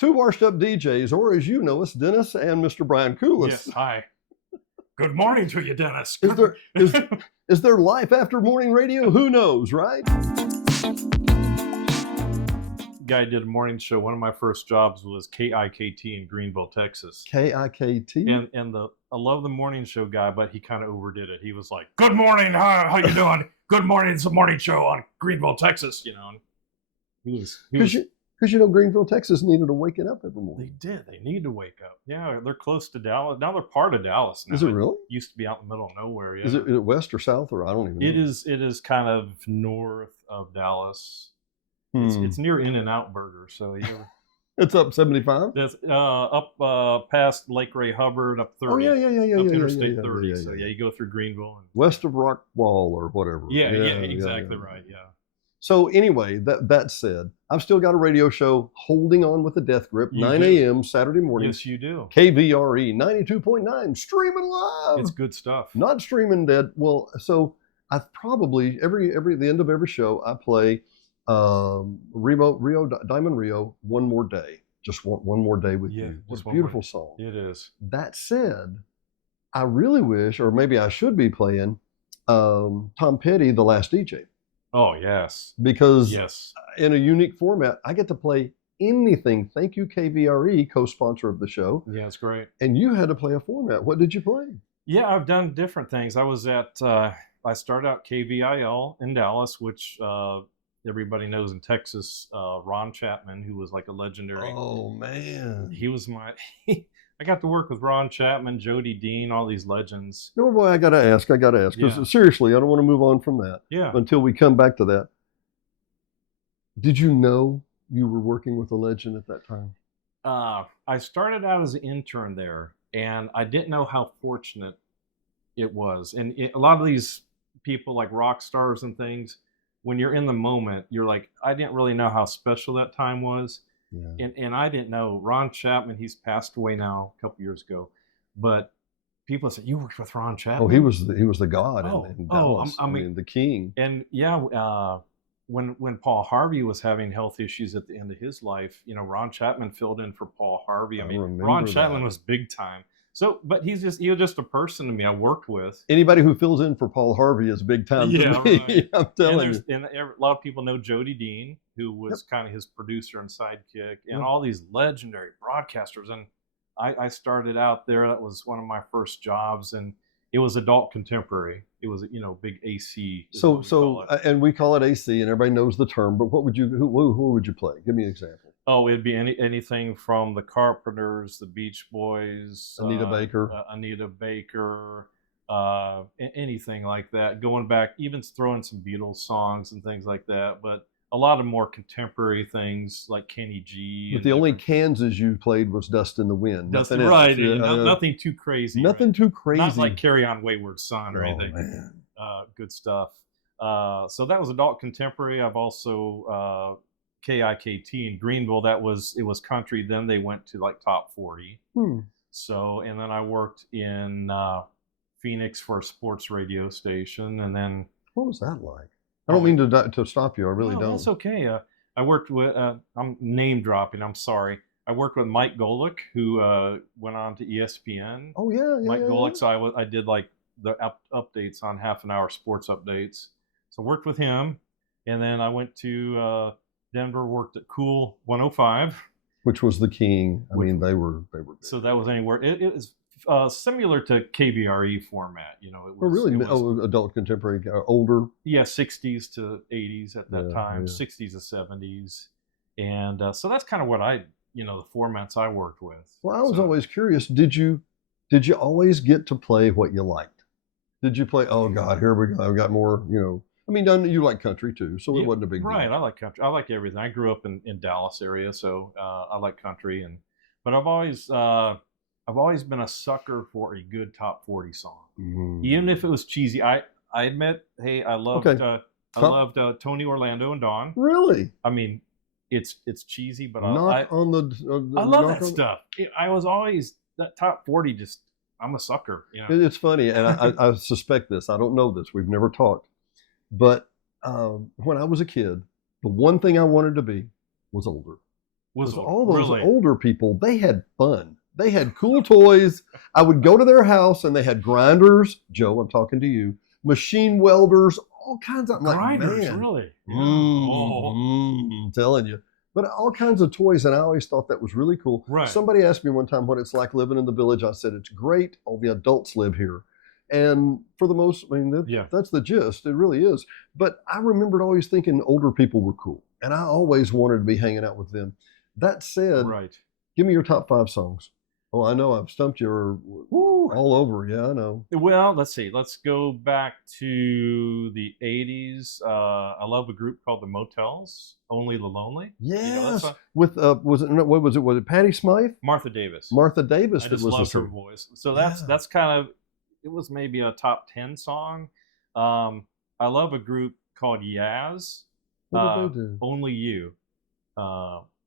Two washed up DJs, or as you know us, Dennis and Mr. Brian Koulis. Yes, hi. Good morning to you, Dennis. Is there life after morning radio? Who knows, right? Guy did a morning show. One of my first jobs was KIKT in Greenville, Texas. KIKT? And I love the morning show guy, but he kind of overdid it. He was like, "Good morning, how you doing? Good morning, it's a morning show on Greenville, Texas." You know, and he was Because Greenville, Texas needed to wake it up every morning. They did. They need to wake up. Yeah, they're close to Dallas. Now they're part of Dallas. Now. Is it really? Used to be out in the middle of nowhere. Yeah. Is it west or south, or I don't even know? It is kind of north of Dallas. It's near In-N-Out Burger, so it's up 75. That's up past Lake Ray Hubbard, up 30. Oh yeah, up Interstate 30. So you go through Greenville and west of Rock Wall or whatever. Yeah, exactly right. Yeah. So anyway, that said, I've still got a radio show, Holding On with the Death Grip, 9 a.m. Saturday morning. Yes, you do. KVRE 92.9, streaming live. It's good stuff. Not streaming dead. Well, so I probably the end of every show I play Diamond Rio, One More Day. Just one more day with you. What a beautiful song. It is. That said, I really wish, or maybe I should be playing Tom Petty, The Last DJ. Oh, yes. Because in a unique format, I get to play anything. Thank you, KVRE, co-sponsor of the show. Yeah, it's great. And you had to play a format. What did you play? Yeah, I've done different things. I was at, I started out KVIL in Dallas, which everybody knows in Texas, Ron Chapman, who was like a legendary. Oh, man. He was I got to work with Ron Chapman, Jody Dean, all these legends. No, boy, I got to ask, because seriously, I don't want to move on from that until we come back to that. Did you know you were working with a legend at that time? I started out as an intern there, and I didn't know how fortunate it was. And a lot of these people, like rock stars and things, when you're in the moment, you're like, I didn't really know how special that time was. Yeah. And I didn't know. Ron Chapman, he's passed away now a couple years ago, but people say, you worked with Ron Chapman? Oh, he was the god in Dallas. I mean, the king. And when Paul Harvey was having health issues at the end of his life, Ron Chapman filled in for Paul Harvey. I mean, Ron Chapman was big time. So, but he was just a person to me I worked with. Anybody who fills in for Paul Harvey is big time to me. Right. I'm telling you. And a lot of people know Jody Dean, who was kind of his producer and sidekick, and all these legendary broadcasters. And I started out there. That was one of my first jobs, and it was adult contemporary. It was big AC. And we call it AC, and everybody knows the term. But who would you play? Give me an example. Oh, it'd be anything from the Carpenters, the Beach Boys, Anita Baker, anything like that. Going back, even throwing some Beatles songs and things like that. But a lot of more contemporary things like Kenny G. But the only Kansas you played was Dust in the Wind. Nothing right. Nothing too crazy. Nothing too crazy. Not like Carry On Wayward Son or anything. Man. Good stuff. So that was adult contemporary. I've also KIKT in Greenville. It was country. Then they went to like top 40. So, and then I worked in Phoenix for a sports radio station. And then what was that like? I don't mean to stop you. I really don't. That's okay. I worked with. I'm name dropping. I'm sorry. I worked with Mike Golick, who went on to ESPN. Oh yeah, Mike Golick. So I did like the updates on half-an-hour sports updates. So I worked with him, and then I went to Denver, worked at Cool 105, which was the king. I mean, they were. So that was anywhere. It is similar to KVRE format. It was adult contemporary, older. Yeah, 60s to 80s at that time, 60s to 70s, and so that's kind of what the formats I worked with. Well, I was always curious. Did you always get to play what you liked? Did you play? Oh God, here we go. I've got more. I mean, you like country too, so it wasn't a big deal. Right, I like country. I like everything. I grew up in Dallas area, so I like country, but I've always been a sucker for a good top 40 song, even if it was cheesy. I admit, hey, I loved Tony Orlando and Dawn. Really? I mean, it's cheesy, but I love that stuff. I was always that top 40. I'm a sucker. It's funny, and I suspect this. I don't know this. We've never talked. But when I was a kid, the one thing I wanted to be was older. Was all those really older people, they had fun. They had cool toys. I would go to their house and they had grinders. Joe, I'm talking to you. Machine welders, all kinds of. I'm like, grinders, man, really? Yeah. Oh, I'm telling you. But all kinds of toys, and I always thought that was really cool. right. Somebody asked me one time what it's like living in the village. I said, it's great. All the adults live here. And for the most, I mean, Yeah. that's the gist. It really is. But I remembered always thinking older people were cool. And I always wanted to be hanging out with them. That said, Right. give me your top 5 songs. Oh, I know I've stumped you all over. Yeah, I know. Well, let's see. Let's go back to the 80s. I love a group called the Motels, Only the Lonely. Yes. With was it Patti Smythe? Martha Davis. Martha Davis. I just love her voice. So that's kind of, it was maybe a top 10 song. I love a group called Yaz. What did they do? Only You.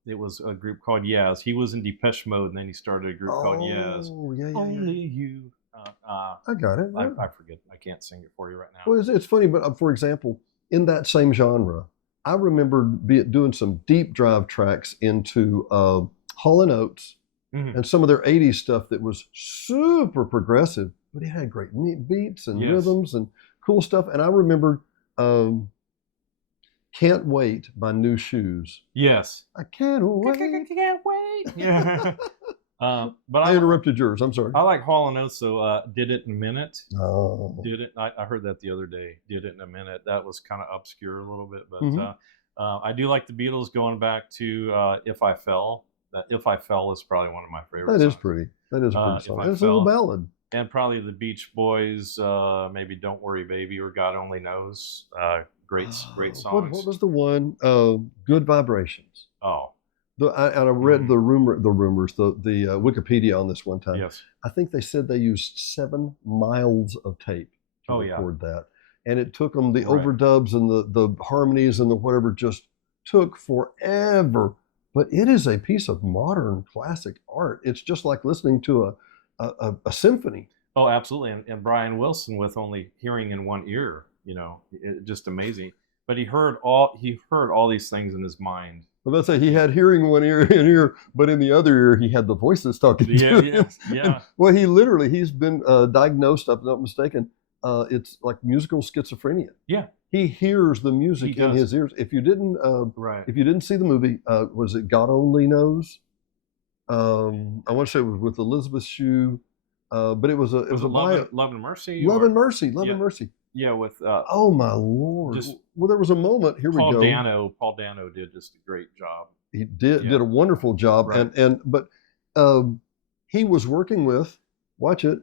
It was a group called Yaz. He was in Depeche Mode, and then he started a group called Yaz. Only You. I got it. Yeah. I forget. I can't sing it for you right now. Well, it's funny, but for example, in that same genre, I remember doing some deep drive tracks into Hall & Oates and some of their 80s stuff that was super progressive, but it had great beats and rhythms and cool stuff. And I remember Can't Wait by New Shoes. Yes. I can't wait. Can't wait. Yeah. But I interrupted yours. I'm sorry. I like Hall & Oates, so Did It in a Minute. Oh. Did It. I heard that the other day. Did It in a Minute. That was kind of obscure a little bit, but I do like the Beatles going back to If I Fell. If I Fell is probably one of my favorite songs. That is pretty. That is a pretty song. It's a little ballad. And probably the Beach Boys, maybe Don't Worry Baby or God Only Knows. Great songs. What was the one? Good Vibrations. Oh. I read the rumors, the Wikipedia on this one time. Yes. I think they said they used 7 miles of tape to record that. And it took them, the overdubs and the harmonies and the whatever just took forever. But it is a piece of modern classic art. It's just like listening to a symphony. Oh, absolutely. And Brian Wilson with only hearing in one ear, just amazing. But he heard all these things in his mind. Well, let's say he had hearing one ear, but in the other ear he had the voices talking to him. Yeah. Well, he's been diagnosed, if I'm not mistaken. It's like musical schizophrenia. Yeah. He hears the music in his ears. If you didn't, if you didn't see the movie, was it God Only Knows? I want to say it was with Elizabeth Shue, but it was a Love and Mercy. Love and Mercy. Yeah, with oh my Lord! Well, there was a moment. Here we go. Paul Dano did just a great job. He did a wonderful job, but he was working with, watch it,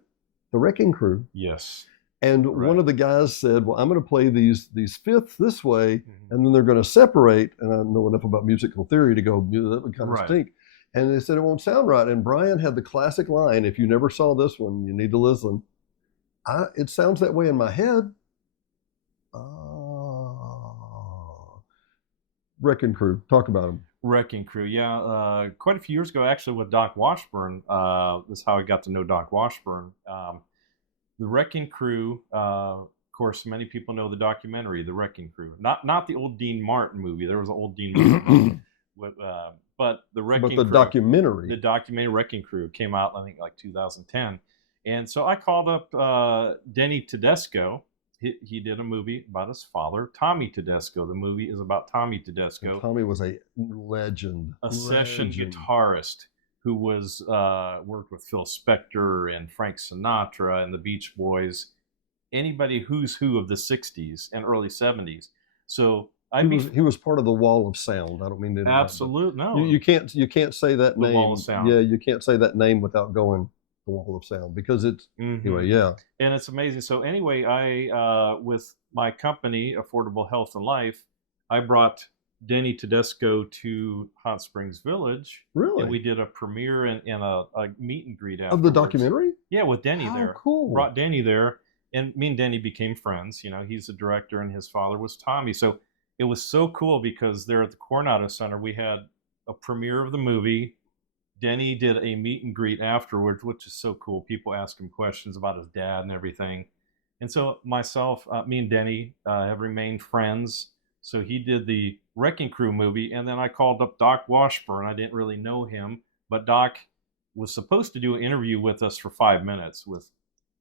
the Wrecking Crew. Yes. And one of the guys said, "Well, I'm going to play these fifths this way, and then they're going to separate." And I know enough about musical theory to go, that would kind of stink. And they said it won't sound right. And Brian had the classic line: "If you never saw this one, you need to listen." It sounds that way in my head. Wrecking Crew, talk about them. Wrecking Crew, yeah. Quite a few years ago, actually, with Doc Washburn. This is how I got to know Doc Washburn. The Wrecking Crew, of course, many people know the documentary, The Wrecking Crew. Not the old Dean Martin movie. There was an old Dean Martin movie. But the Wrecking Crew. Documentary. The documentary Wrecking Crew came out, I think, like 2010. And so I called up Denny Tedesco. He did a movie about his father, Tommy Tedesco. The movie is about Tommy Tedesco. And Tommy was a legend. A session guitarist who was worked with Phil Spector and Frank Sinatra and the Beach Boys. Anybody who's who of the 60s and early 70s. So he was part of the Wall of Sound. I don't mean to interrupt. Absolutely, no. You can't say that name. The Wall of Sound. Yeah, you can't say that name without going the Wall of Sound, because it's anyway, yeah. And it's amazing. So anyway, I with my company, Affordable Health and Life, I brought Denny Tedesco to Hot Springs Village. Really? And we did a premiere and a meet and greet afterwards. Of the documentary? Yeah, with Denny there. Cool. Brought Denny there, and me and Denny became friends. He's a director, and his father was Tommy. So it was so cool because there at the Coronado Center, we had a premiere of the movie. Denny did a meet and greet afterwards, which is so cool. People ask him questions about his dad and everything. And so myself, me and Denny have remained friends. So he did the Wrecking Crew movie, and then I called up Doc Washburn. I didn't really know him, but Doc was supposed to do an interview with us for 5 minutes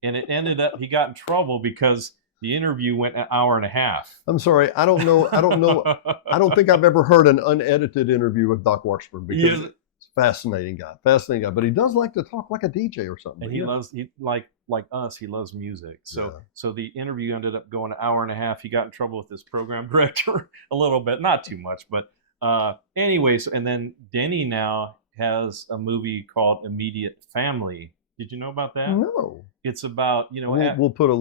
and it ended up he got in trouble because the interview went an hour and a half. I'm sorry, I don't know. I don't think I've ever heard an unedited interview with Doc Washburn because it's fascinating guy. But he does like to talk like a DJ or something. And he loves like us, he loves music. So the interview ended up going an hour and a half. He got in trouble with his program director a little bit, not too much, but anyways. And then Denny now has a movie called Immediate Family. Did you know about that? No. It's about, we'll put a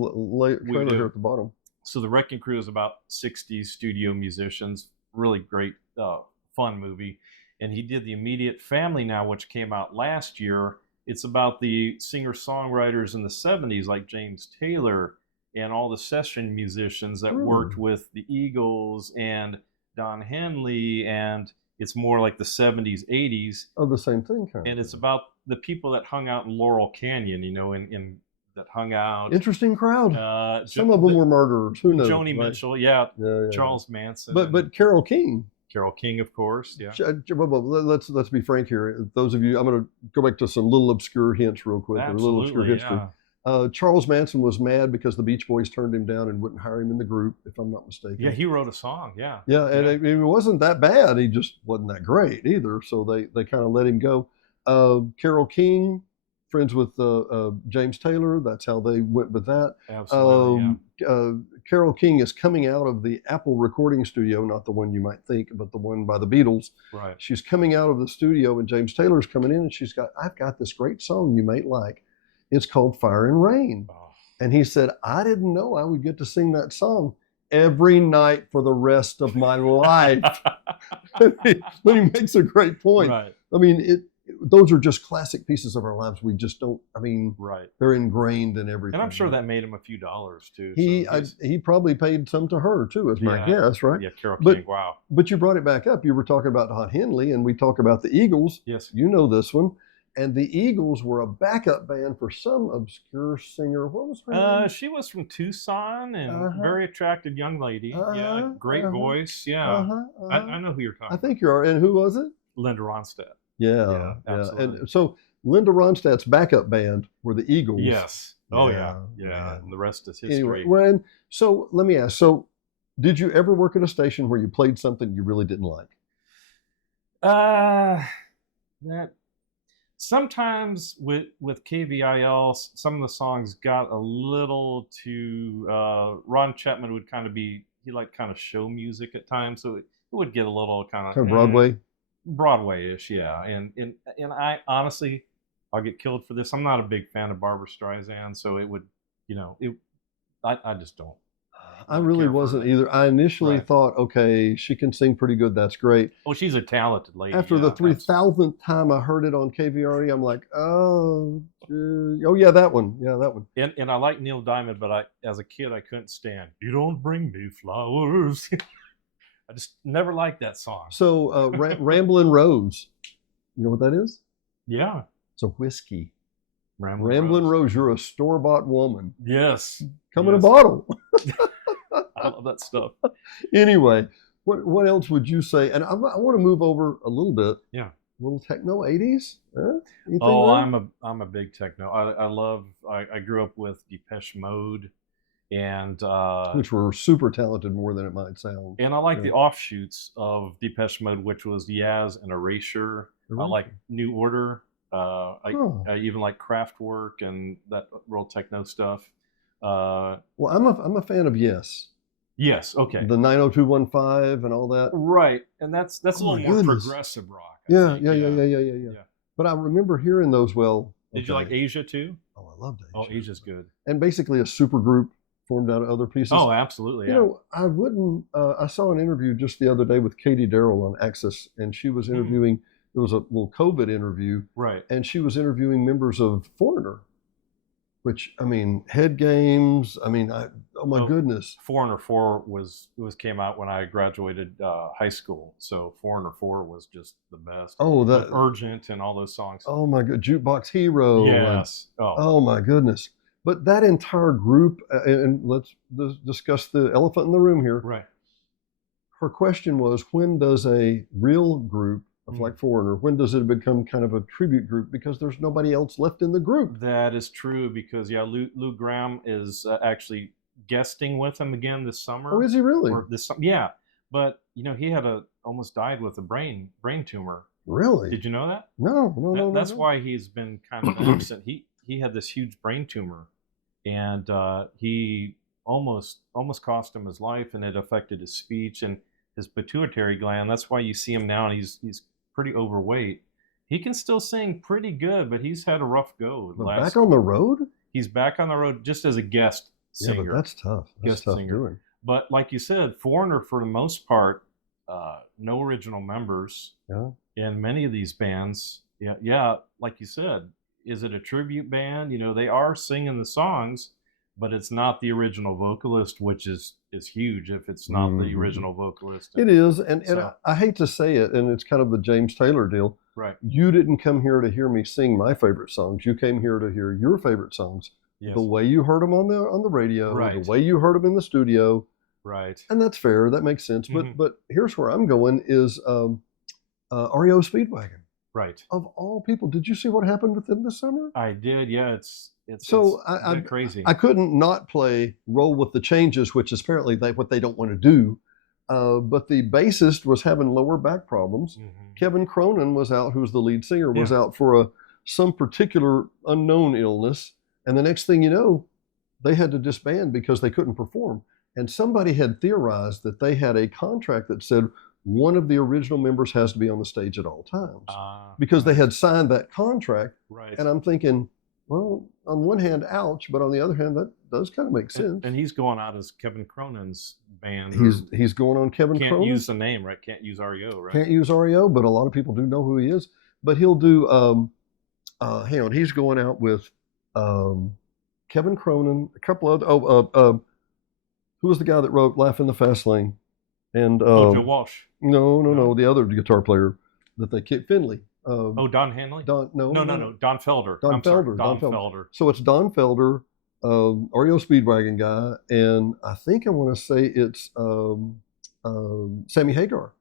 trailer here at the bottom. So the Wrecking Crew is about 60s studio musicians. Really great, fun movie. And he did the Immediate Family now, which came out last year. It's about the singer-songwriters in the 70s, like James Taylor and all the session musicians that worked with the Eagles and Don Henley, and it's more like the 70s, 80s. Oh, the same thing, kind of. And it's about the people that hung out in Laurel Canyon, that hung out. Interesting crowd. Some of them were murderers. Who knows? Joni Mitchell, Charles Manson. But Carole King. Carole King, of course. Yeah. Let's be frank here. Those of you, I'm going to go back to some little obscure hints real quick. Absolutely, a little obscure history. Yeah. Charles Manson was mad because the Beach Boys turned him down and wouldn't hire him in the group, if I'm not mistaken. Yeah, he wrote a song. Yeah. Yeah, and it wasn't that bad. He just wasn't that great either. So they kind of let him go. Carole King, friends with James Taylor. That's how they went with that. Absolutely. Carole King is coming out of the Apple recording studio, not the one you might think, but the one by the Beatles. Right. She's coming out of the studio, and James Taylor's coming in, and I've got this great song you might like. It's called Fire and Rain. Oh. And he said, I didn't know I would get to sing that song every night for the rest of my life. But he makes a great point. Right. I mean, those are just classic pieces of our lives. We just don't, right. They're ingrained in everything. And I'm sure that made him a few dollars too. He probably paid some to her too, as my guess, right? Yeah, Carole King, wow. But you brought it back up. You were talking about Don Henley, and we talk about the Eagles. Yes. You know this one. And the Eagles were a backup band for some obscure singer. What was her name? She was from Tucson and very attractive young lady. Yeah, great voice. Yeah. I know who you're talking about. I think you are. And who was it? Linda Ronstadt. Yeah. Absolutely. And so Linda Ronstadt's backup band were the Eagles. Yes. Oh, yeah. And the rest is history. Anyway, so let me ask. So did you ever work at a station where you played something you really didn't like? That sometimes with KVIL, some of the songs got a little too. Ron Chapman would he liked kind of show music at times, so it would get a little kind of Broadway. Broadway-ish, yeah. And I honestly, I'll get killed for this. I'm not a big fan of Barbra Streisand, so it would, I just don't. I really wasn't either. I initially thought, okay, she can sing pretty good. That's great. Oh, she's a talented lady. After the 3,000th time I heard it on KVRE, I'm like, oh yeah, that one. Yeah, that one. And I like Neil Diamond, but as a kid, I couldn't stand, "You Don't Bring Me Flowers." I just never liked that song. So Ramblin' Rose, you know what that is? Yeah. It's a whiskey. Ramblin' Rose, you're a store-bought woman. Yes. Come in a bottle. I love that stuff. Anyway, what else would you say? And I want to move over a little bit. Yeah. A little techno 80s? I'm a big techno. I grew up with Depeche Mode. And which were super talented, more than it might sound. And I like the offshoots of Depeche Mode, which was Yaz and Erasure. I like New Order. I even like Kraftwerk and that real techno stuff. Well, I'm a fan of Yes. Yes. Okay. The 90215 and all that. Right, and that's a little more progressive rock. Yeah. But I remember hearing those. Well, did you like Asia too? Oh, I loved Asia. Oh, Asia's good. And basically a super group formed out of other pieces. Oh, absolutely. Yeah. I wouldn't. I saw an interview just the other day with Katie Darrell on Access, and she was interviewing. It was a little COVID interview, right? And she was interviewing members of Foreigner, which Head Games. Oh my goodness. Foreigner 4 came out when I graduated high school, so Foreigner 4 was just the best. Oh, that Urgent and all those songs. Oh my god, Jukebox Hero. Yes. Oh my goodness. But that entire group, and let's discuss the elephant in the room here. Right. her question was, when does a real group of like Foreigner, when does it become kind of a tribute group? Because there's nobody else left in the group. That is true, because Lou Graham is actually guesting with him again this summer. Oh, is he really? Yeah, but he had almost died with a brain tumor. Really? Did you know that? No. That's why he's been kind of absent. He had this huge brain tumor, and he almost cost him his life, and it affected his speech and his pituitary gland. That's why you see him now, and he's pretty overweight. He can still sing pretty good, but he's had a rough go. Back on the road? He's back on the road just as a guest singer. Yeah, but that's tough. That's tough doing. But like you said, Foreigner, for the most part, no original members. Yeah. In many of these bands, yeah, like you said, is it a tribute band? They are singing the songs, but it's not the original vocalist, which is huge if it's not the original vocalist. It is, and I hate to say it, and it's kind of the James Taylor deal. Right. You didn't come here to hear me sing my favorite songs. You came here to hear your favorite songs. Yes. The way you heard them on the radio, right. The way you heard them in the studio. Right. And that's fair. That makes sense. But here's where I'm going is REO Speedwagon. Right. Of all people, did you see what happened with them this summer? I did. Yeah, it's crazy. I couldn't not play "Roll with the Changes," which is apparently what they don't want to do. But the bassist was having lower back problems. Kevin Cronin was out, who's the lead singer, was out for some particular unknown illness. And the next thing you know, they had to disband because they couldn't perform. And somebody had theorized that they had a contract that said one of the original members has to be on the stage at all times because they had signed that contract. Right. And I'm thinking, well, on one hand, ouch, but on the other hand, that does kind of make sense. And he's going out as Kevin Cronin's band. He's going on Kevin Cronin. Can't use the name, right? Can't use REO, right? Can't use REO, but a lot of people do know who he is. But he'll do, hang on, he's going out with Kevin Cronin, a couple other, who was the guy that wrote Laugh in the Fast Lane? And Joe Walsh. No, the other guitar player that they kicked, Finley. Don Henley? No. Don Felder. Don Felder. So it's Don Felder, REO Speedwagon guy, and I think I want to say it's Sammy Hagar.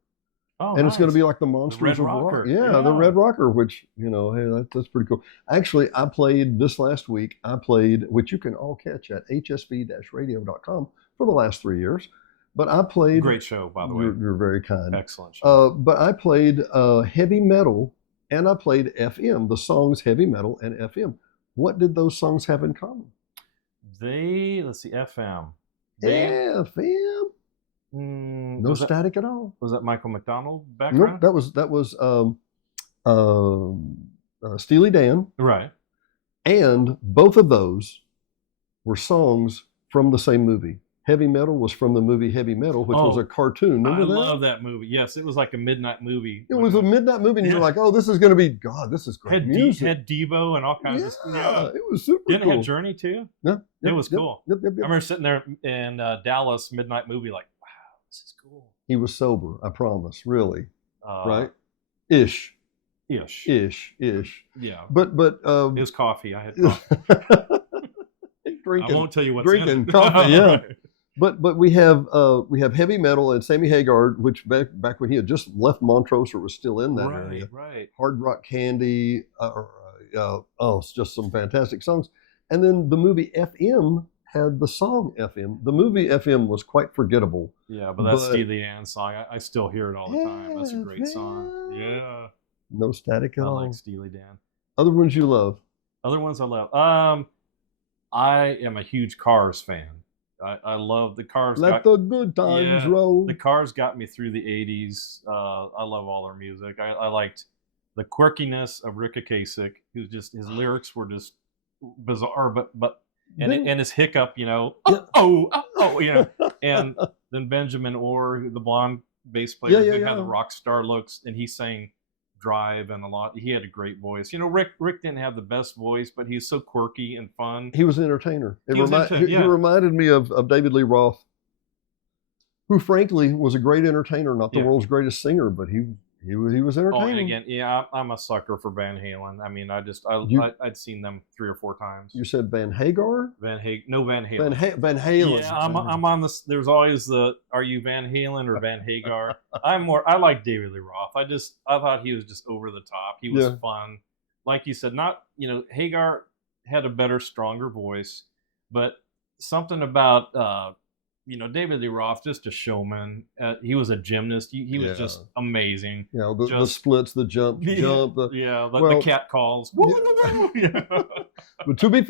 Oh, and it's going to be like the Monsters of Rock. Yeah, the Red Rocker, which, hey, that's pretty cool. Actually, I played this last week. Which you can all catch at hsv-radio.com for the last 3 years. But I played. Great show, by the way. You're very kind. Excellent show. But I played heavy metal and I played FM, the songs heavy metal and FM. What did those songs have in common? Let's see, FM. FM? No static at all. Was that Michael McDonald background? Nope, that was Steely Dan. Right. And both of those were songs from the same movie. Heavy Metal was from the movie Heavy Metal, which was a cartoon. Remember that? I love that movie. Yes, it was like a midnight movie. It was a midnight movie, and you're like, oh, this is going to be, God, this is great music. Had Devo and all kinds of stuff. Yeah, it was super cool. Didn't it have Journey, too? Yeah. It was cool. Yep. I remember sitting there in Dallas, midnight movie, like, wow, this is cool. He was sober, I promise, really. Right? Ish. Yeah. But it was coffee. I had coffee. Drinking. I won't tell you what's drinking coffee. Yeah. But we have Heavy Metal and Sammy Hagar, which back when he had just left Montrose or was still in that area. Right. Hard Rock Candy. It's just some fantastic songs. And then the movie FM had the song FM. The movie FM was quite forgettable. Yeah, but that Steely Dan song, I still hear it all the time. That's a great song. Yeah. No static at all. I like Steely Dan. Other ones you love? Other ones I love. I am a huge Cars fan. I love the Cars. Let the good times roll. The Cars got me through the 80s. I love all their music. I liked the quirkiness of Rick Ocasek, who's just, his lyrics were just bizarre, and his hiccup, and then Benjamin Orr, the blonde bass player, who had the rock star looks, and he sang Drive and a lot. He had a great voice. Rick didn't have the best voice, but he's so quirky and fun. He was an entertainer. He reminded me of David Lee Roth, who frankly was a great entertainer, not the world's greatest singer, but he He was Oh, and entertaining. again, yeah, I'm a sucker for Van Halen. I mean, You I'd seen them 3 or 4 times. you said Van Hagar? Van Van Halen. Van Halen. Yeah, I'm on this. There's always are you Van Halen or Van Hagar? I like David Lee Roth. I thought he was just over the top. He was Yeah. fun, like you said. Not Hagar had a better, stronger voice, but something about David Lee Roth, just a showman. He was a gymnast. He was just amazing. You know, the Just splits, the jump. The cat calls. But to be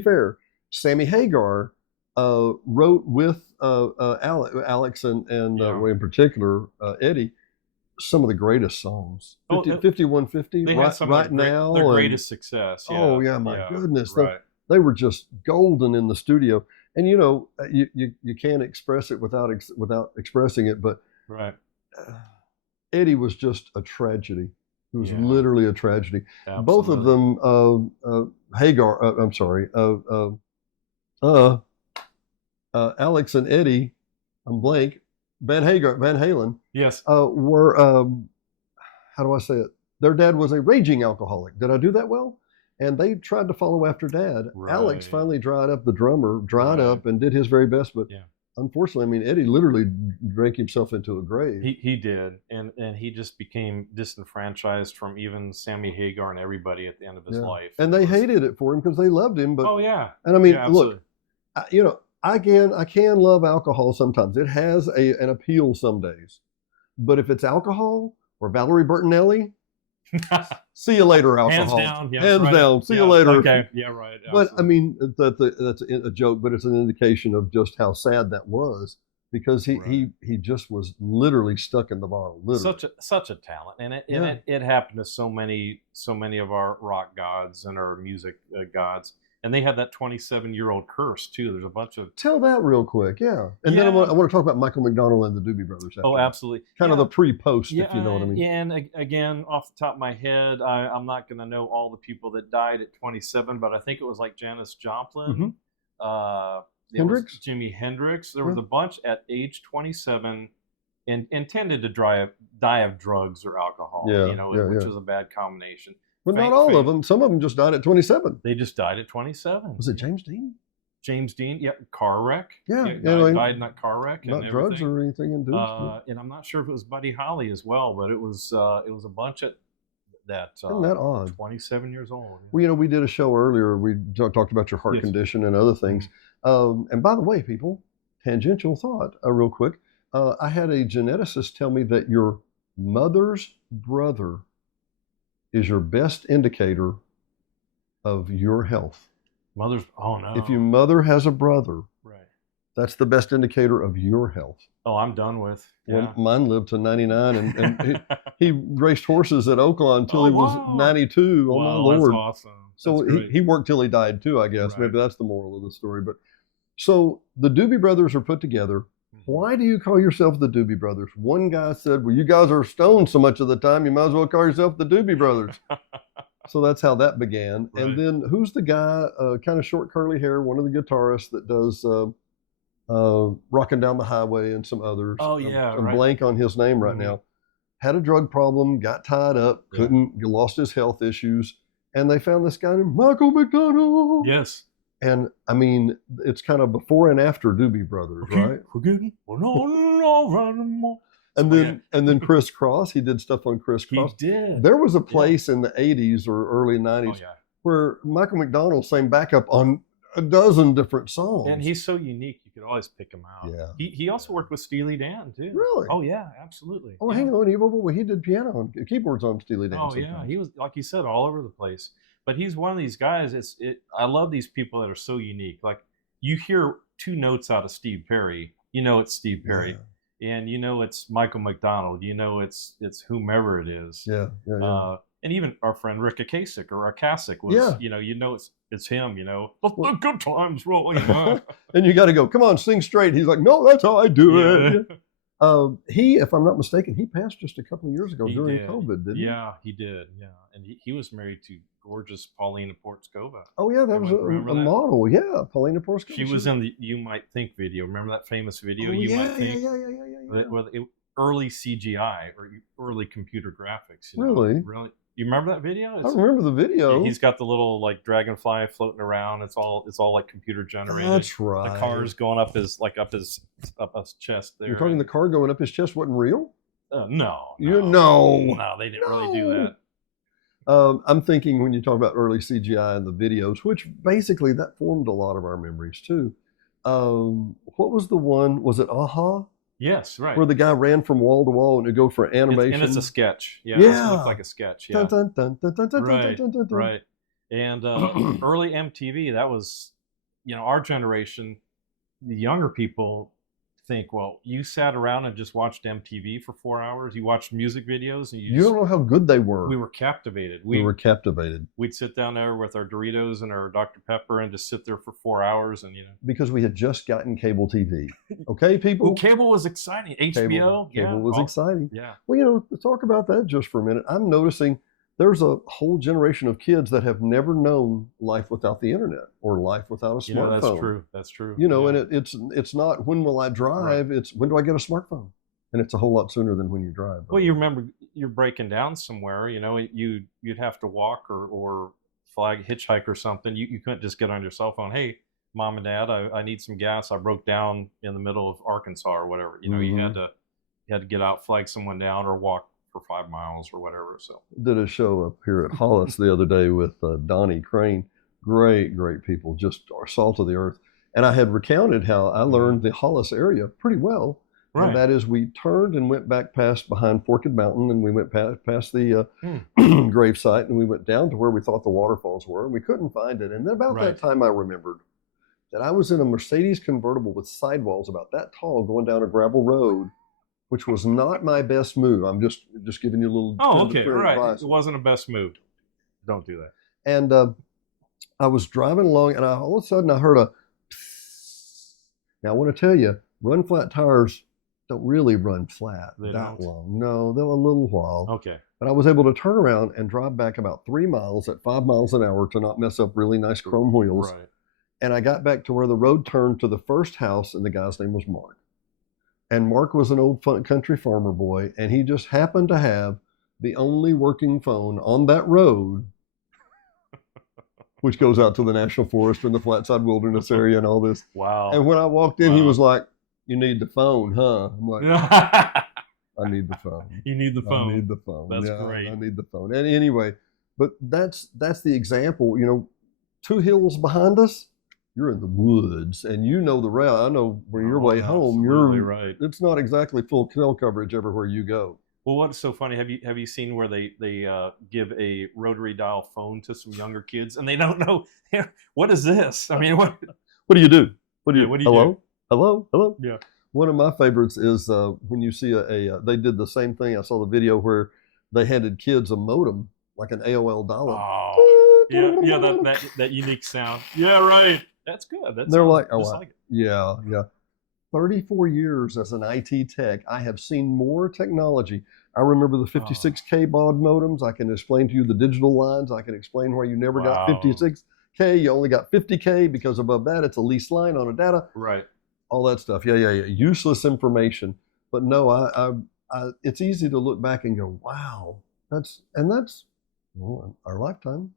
fair, Sammy Hagar wrote with Alex and well, in particular Eddie some of the greatest songs. 5150 They had some right now. Their greatest success. Yeah. Oh yeah, my goodness. Right. They were just golden in the studio. And you can't express it without expressing it, but right. Eddie was just a tragedy. It was Yeah. literally a tragedy. Absolutely. Both of them, Hagar. I'm sorry, Alex and Eddie. I'm blank. Van Halen. Yes. Were how do I say it? Their dad was a raging alcoholic. Did I do that well? And they tried to follow after Dad. Right. Alex finally dried up and did his very best. But yeah. Unfortunately, I mean, Eddie literally drank himself into a grave. He did, and he just became disenfranchised from even Sammy Hagar and everybody at the end of his life. And they hated it for him because they loved him. But oh yeah. And I mean, yeah, look, I can love alcohol sometimes. It has an appeal some days. But if it's alcohol or Valerie Bertinelli, see you later, alcohol. Hands down. Yeah, Hands right. down. See you later. Okay. Yeah, right. But I mean, that's a joke, but it's an indication of just how sad that was because he just was literally stuck in the bottle. Literally. Such a talent, and it happened to so many of our rock gods and our music gods. And they had that 27-year-old curse too. There's a bunch of tell that real quick, yeah. And then I want to talk about Michael McDonald and the Doobie Brothers. Oh, absolutely. Kind of the pre-post, if you know what I mean. Yeah, and again, off the top of my head, I'm not going to know all the people that died at 27, but I think it was like Janis Joplin, Hendrix, Jimi Hendrix. There was a bunch at age 27 and tended to die of drugs or alcohol. Which was a bad combination. But not all of them. Some of them just died at 27. They just died at 27. Was it James Dean? James Dean, yeah, car wreck. Died in that car wreck. Not and drugs or anything induced. And I'm not sure if it was Buddy Holly as well, but it was a bunch at that. Isn't that odd? 27 years old. Yeah. Well, we did a show earlier. We talked about your heart condition and other things. And by the way, people, tangential thought, real quick. I had a geneticist tell me that your mother's brother is your best indicator of your health. Oh no. If your mother has a brother, right, that's the best indicator of your health. Oh, I'm done with. Yeah. Well, mine lived to 99, and he raced horses at Oakland until he was 92. Oh, my Lord. That's awesome. So he worked till he died too, I guess. Right. Maybe that's the moral of the story. But so the Doobie Brothers are put together. Why do you call yourself the Doobie Brothers? One guy said, well, you guys are stoned so much of the time, you might as well call yourself the Doobie Brothers. So that's how that began. Right. And then who's the guy, kind of short curly hair, one of the guitarists that does Rockin' Down the Highway and some others. Oh, yeah. I'm blank on his name right now. Had a drug problem, got tied up, lost his health issues. And they found this guy named Michael McDonald. Yes. And I mean, it's kind of before and after Doobie Brothers, right? Forgive me. No. And then Criss Cross, he did stuff on Criss Cross. He did. There was a place in the 80s or early 90s where Michael McDonald sang backup on a dozen different songs. And he's so unique, you could always pick him out. Yeah. He also worked with Steely Dan, too. Really? Oh, yeah, absolutely. Oh, hang on. He did piano and keyboards on Steely Dan. Oh, yeah. He was, like you said, all over the place. But he's one of these guys. I love these people that are so unique. Like you hear 2 notes out of Steve Perry, it's Steve Perry, and it's Michael McDonald. It's whomever it is. Yeah. And even our friend Rick Ocasek was, it's him. The good times rolling on. And you got to go. Come on, sing straight. He's like, no, that's how I do it. He, if I'm not mistaken, he passed just a couple of years ago during COVID, didn't he? Yeah, he did. Yeah, and he was married to gorgeous Paulina Porskova. Oh yeah, that was a model. Yeah, Paulina Porskova. She was in the You Might Think video. Remember that famous video? You Might Think. Yeah. early CGI or early computer graphics. Really? Really. You remember that video? I remember the video. He's got the little like dragonfly floating around. It's all like computer generated. That's right. The car's going up his chest there. You're talking the car going up his chest wasn't real? No. You know. No, they didn't really do that. I'm thinking when you talk about early CGI and the videos, which basically that formed a lot of our memories too. What was the one? Was it Aha? Yes, right. Where the guy ran from wall to wall and it'd go for animation. And it's a sketch. Yeah. It looked like a sketch. Yeah. Right. And early MTV, that was, our generation, the younger people think, well, you sat around and just watched MTV for 4 hours. You watched music videos, and you don't know how good they were. We were captivated. We were captivated. We'd sit down there with our Doritos and our Dr. Pepper and just sit there for 4 hours, and because we had just gotten cable TV. Okay, people. Well, cable was exciting. HBO. Cable was exciting. Yeah. Well, talk about that just for a minute. I'm noticing there's a whole generation of kids that have never known life without the internet or life without a smartphone. That's true. That's true. And it's not when will I drive? Right. It's when do I get a smartphone? And it's a whole lot sooner than when you drive. Well, you remember you're breaking down somewhere. You'd have to walk or flag hitchhike or something. You couldn't just get on your cell phone. Hey, Mom and Dad, I need some gas. I broke down in the middle of Arkansas or whatever. You had to get out, flag someone down, or walk for 5 miles or whatever. So did a show up here at Hollis the other day with Donnie Crane. Great people, just our salt of the earth. And I had recounted how I learned the Hollis area pretty well. Right. And that is, we turned and went back past behind Forked Mountain, and we went past the grave site, and we went down to where we thought the waterfalls were, and we couldn't find it. And then about that time, I remembered that I was in a Mercedes convertible with sidewalls about that tall going down a gravel road, which was not my best move. I'm just giving you a little. Oh, okay, right. Advice. It wasn't a best move. Don't do that. And I was driving along, and all of a sudden I heard a. Now I want to tell you, run flat tires don't really run flat long. No, they're a little while. Okay. But I was able to turn around and drive back about 3 miles at 5 miles an hour to not mess up really nice chrome wheels. Right. And I got back to where the road turned to the first house, and the guy's name was Mark. And Mark was an old country farmer boy, and he just happened to have the only working phone on that road, which goes out to the National Forest and the Flatside Wilderness area and all this. Wow. And when I walked in, he was like, "You need the phone, huh?" I'm like, "I need the phone." You need the phone. I need the phone. That's great. I need the phone. And anyway, but that's the example. 2 hills behind us, you're in the woods, and you know the route. I know where your way home. You're right. It's not exactly full cell coverage everywhere you go. Well, what's so funny? Have you seen where they give a rotary dial phone to some younger kids, and they don't know what is this? I mean, what do you do? What do you Hello? Do? Hello? Yeah. One of my favorites is when you see they did the same thing. I saw the video where they handed kids a modem, like an AOL dial-up. Oh, yeah, that unique sound. Yeah, right. That's good. They're like, like it. Yeah. 34 years as an IT tech, I have seen more technology. I remember the 56K baud modems. I can explain to you the digital lines. I can explain why you never got 56K. You only got 50K because above that, it's a leased line on a data. Right. All that stuff. Yeah. Useless information. But no, I it's easy to look back and go, wow, that's our lifetime.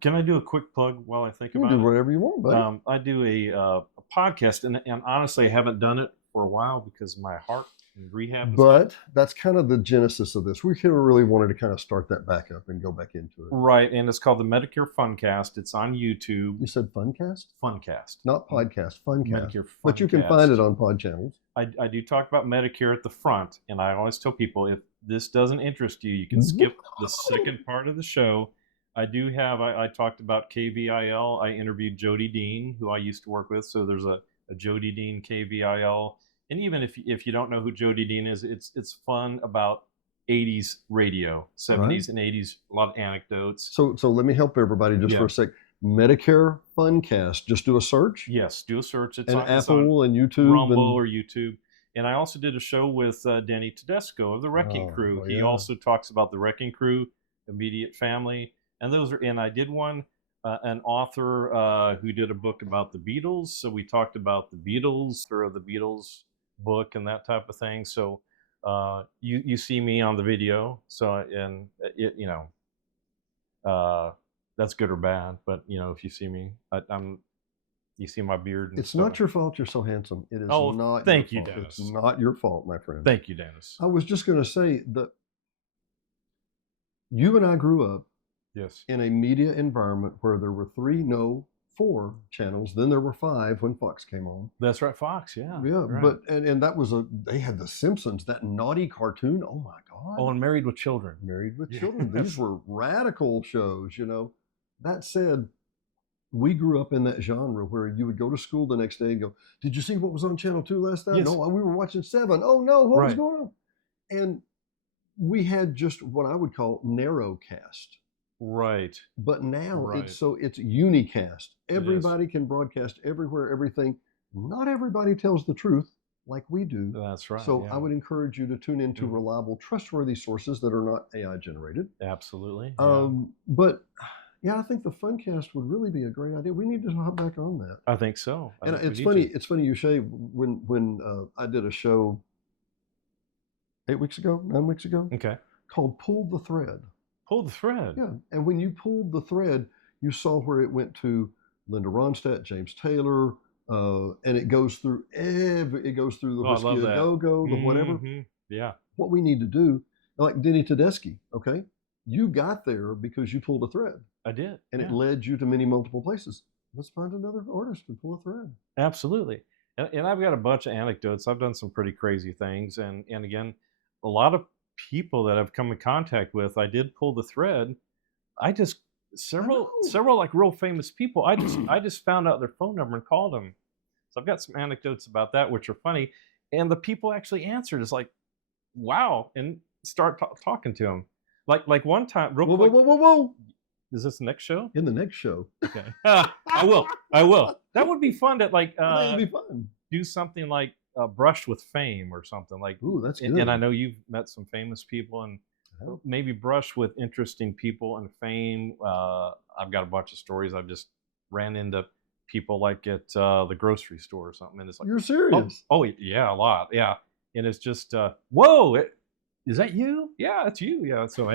Can I do a quick plug while I think about it? You do whatever you want, buddy. I do a podcast, and honestly, I haven't done it for a while because my heart and rehab. But that's kind of the genesis of this. We really wanted to kind of start that back up and go back into it. Right, and it's called the Medicare Funcast. It's on YouTube. You said Funcast? Funcast. Not podcast, Funcast. Medicare Funcast. But you can find it on pod channels. I do talk about Medicare at the front, and I always tell people, if this doesn't interest you, you can skip the second part of the show. I talked about KVIL. I interviewed Jody Dean, who I used to work with. So there's a Jody Dean KVIL. And even if you don't know who Jody Dean is, it's fun about 80s radio, 70s and 80s, a lot of anecdotes. So let me help everybody just for a sec. Medicare Funcast. Just do a search? Yes, do a search. It's on Apple and YouTube. Rumble or YouTube. And I also did a show with Denny Tedesco of the Wrecking Crew. He also talks about the Wrecking Crew, immediate family. And I did one, an author who did a book about the Beatles. So we talked about the Beatles or the Beatles book and that type of thing. So you see me on the video, so and it that's good or bad. But if you see me, you see my beard. And it's stuff. not your fault you're so handsome. It is not. Thank your you, fault. Dennis. It's not your fault, my friend. Thank you, Dennis. I was just going to say that you and I grew up in a media environment where there were 4 channels. Then there were 5 when Fox came on. That's right, Fox. Yeah. Yeah, right. but and that was they had the Simpsons, that naughty cartoon. Oh my God. Oh, and Married with Children. Married with Children. These were radical shows. That said, we grew up in that genre where you would go to school the next day and go, "Did you see what was on Channel 2 last night?" Yes. No, we were watching 7. Oh no, what was Right. going on? And we had just what I would call narrow cast. Right. But now Right. it's unicast. Everybody can broadcast everywhere, everything. Not everybody tells the truth like we do. That's right. So yeah. I would encourage you to tune into reliable, trustworthy sources that are not AI generated. Absolutely. Yeah. But yeah, I think the Funcast would really be a great idea. We need to hop back on that. I think so. And it's funny. It's funny you say when I did a show 9 weeks ago, Okay. called "Pull the Thread." Pull the thread. Yeah, and when you pulled the thread, you saw where it went to Linda Ronstadt, James Taylor, and it goes through the Whiskey a Go-Go, the whatever. Mm-hmm. Yeah. What we need to do, like Denny Tedeschi, okay? You got there because you pulled a thread. I did. And it led you to multiple places. Let's find another artist to pull a thread. Absolutely. And I've got a bunch of anecdotes. I've done some pretty crazy things. And again, a lot of people that I've come in contact with, I did pull the thread. Several like real famous people, I just found out their phone number and called them. So I've got some anecdotes about that, which are funny. And the people actually answered. It's like, wow, and start talking to them. Like one time, real quick. Whoa. Is this the next show? In the next show. Okay. I will. That would be fun to that'd be fun. do something like Brush with Fame or something like. Ooh, that's good. And I know you've met some famous people, and maybe brush with interesting people and fame. I've got a bunch of stories. I've just ran into people like at the grocery store or something, and it's like, you're serious? Oh yeah, a lot, yeah. And it's just, whoa, is that you? Yeah, it's you. Yeah, so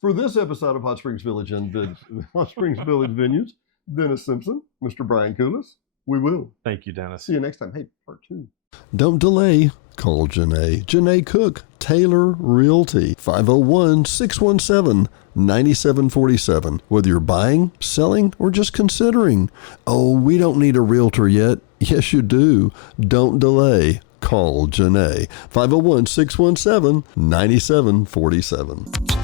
For this episode of Hot Springs Village and Hot Springs Village Venues, Dennis Simpson, Mr. Brian Koulis, we will. Thank you, Dennis. See you next time. Hey, part 2. Don't delay. Call Janae. Janae Cook, Taylor Realty, 501-617-9747. Whether you're buying, selling, or just considering. Oh, we don't need a realtor yet. Yes, you do. Don't delay. Call Janae. 501-617-9747.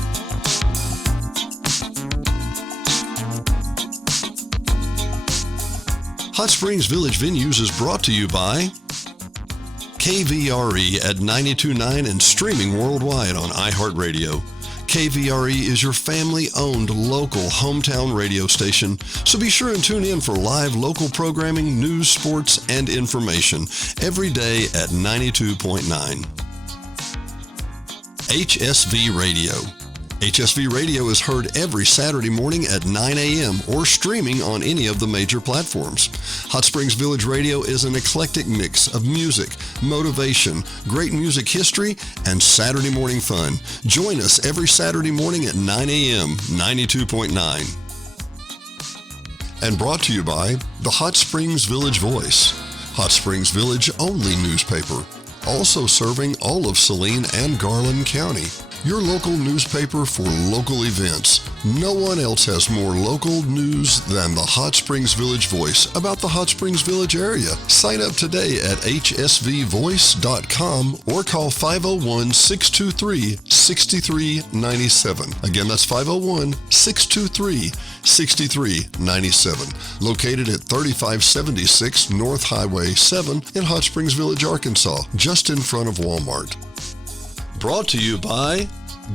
Hot Springs Village Venues is brought to you by KVRE at 92.9 and streaming worldwide on iHeartRadio. KVRE is your family-owned local hometown radio station, so be sure and tune in for live local programming, news, sports, and information every day at 92.9. HSV Radio. HSV Radio is heard every Saturday morning at 9 a.m. or streaming on any of the major platforms. Hot Springs Village Radio is an eclectic mix of music, motivation, great music history, and Saturday morning fun. Join us every Saturday morning at 9 a.m. 92.9. And brought to you by the Hot Springs Village Voice, Hot Springs Village only newspaper, also serving all of Saline and Garland County. Your local newspaper for local events. No one else has more local news than the Hot Springs Village Voice about the Hot Springs Village area. Sign up today at hsvvoice.com or call 501-623-6397. Again, that's 501-623-6397. Located at 3576 North Highway 7 in Hot Springs Village, Arkansas, just in front of Walmart. Brought to you by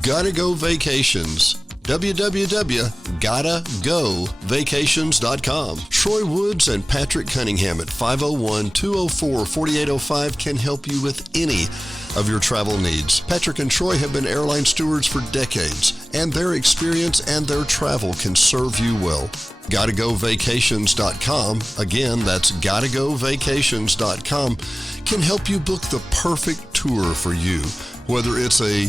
Gotta Go Vacations. www.gottagovacations.com. Troy Woods and Patrick Cunningham at 501-204-4805 can help you with any of your travel needs. Patrick and Troy have been airline stewards for decades, and their experience and their travel can serve you well. GottaGoVacations.com, again, that's GottaGoVacations.com, can help you book the perfect tour for you, whether it's a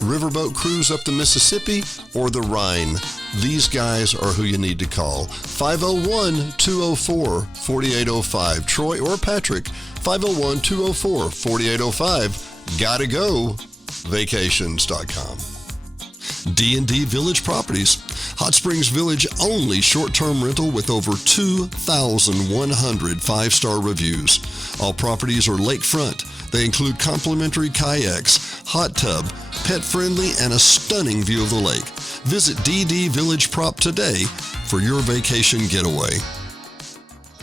riverboat cruise up the Mississippi or the Rhine. These guys are who you need to call. 501-204-4805. Troy or Patrick, 501-204-4805. GottaGoVacations.com. D&D Village Properties. Hot Springs Village only short-term rental with over 2,100 five-star reviews. All properties are lakefront. They include complimentary kayaks, hot tub, pet-friendly, and a stunning view of the lake. Visit DD Village Prop today for your vacation getaway.